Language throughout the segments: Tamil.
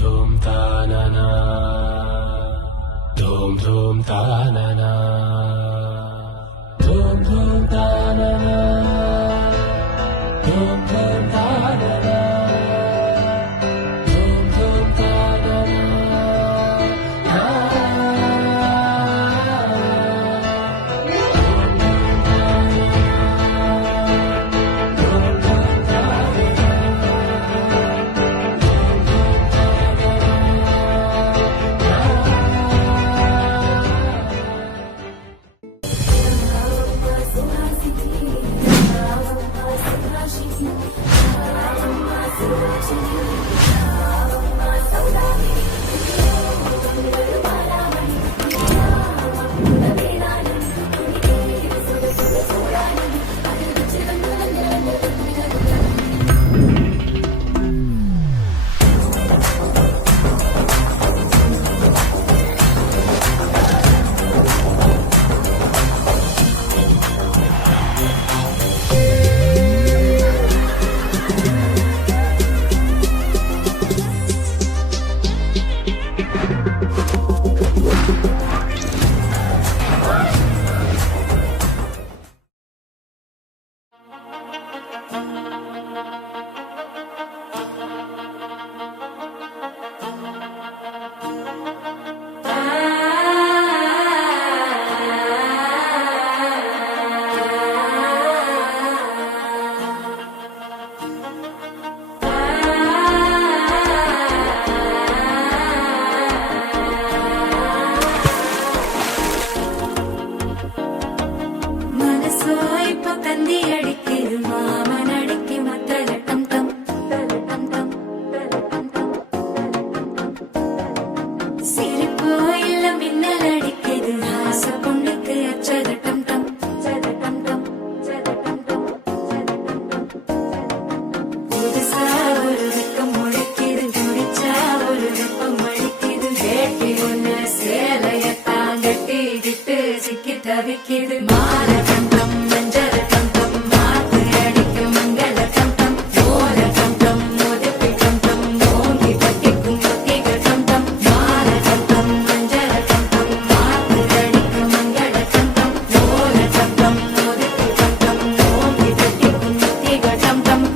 धूम तानना धूम धूम तानना धूम धूम तानना धूम धूम तानना धूम धूम तानना தவிக்கிது மால கண்டம் மஞ்சள் கண்டம் மாத்து அடிக்கும் மங்கள கண்டம் ஓல கண்டம் மோதப்பி கண்டம் ஓங்கி பட்டிக்கும் ஒத்திக கண்டம் மால கண்டம் மஞ்சள் கண்டம் மாத்து அடிக்கும் மங்கள கண்டம் ஓல கண்டம் மோதப்பி கண்டம் ஓங்கி பட்டிக்கும் ஒத்திக கண்டம்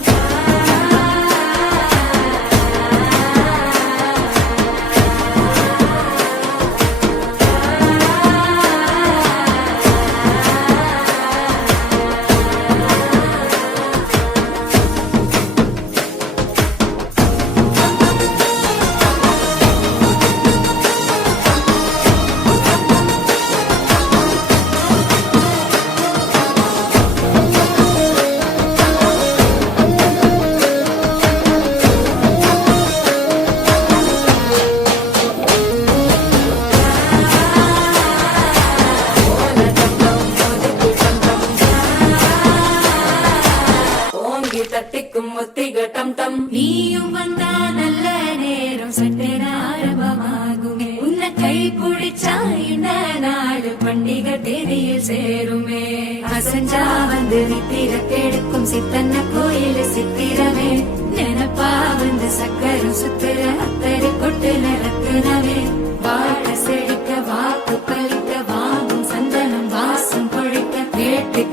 தட்டிக்கும் ஒத்திக டம் டம் நீயும் வந்தா நல்ல நேரம் சட்டே ஆரம்பமாகுமே உன்னை கை பிடிச்சா இந்த நாடு பண்டிகை தேதியில் சேருமே அசஞ்சா வந்து நித்திர கெடுக்கும் சித்தன்ன கோயில் சித்திரமே நினப்பா வந்து சக்கரம் சுத்துற அத்தரை கொட்டுல ரத்தினமே வாழ செழிக்க வாக்கு பலிக்க வாங்கும் சந்தனம் வாசம் பொழிக்க கேட்டு